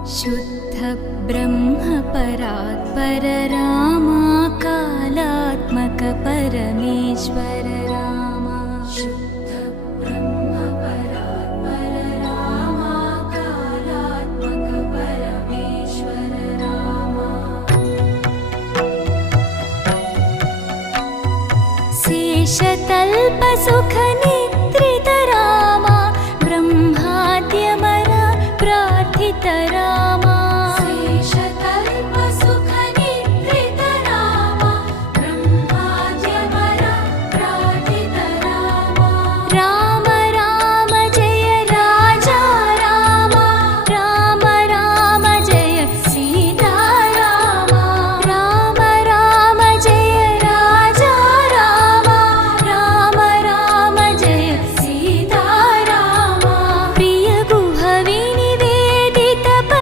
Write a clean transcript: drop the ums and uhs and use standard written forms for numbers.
शुद्ध ब्रह्म परात्पर रामा कालात्मक परमेश्वर रामा शुद्ध ब्रह्म परात्पर रामा कालात्मक परमेश्वर रामा शेषतल्प सुख निद्रित रामा ब्रह्माद्यमर प्रार्थित रामा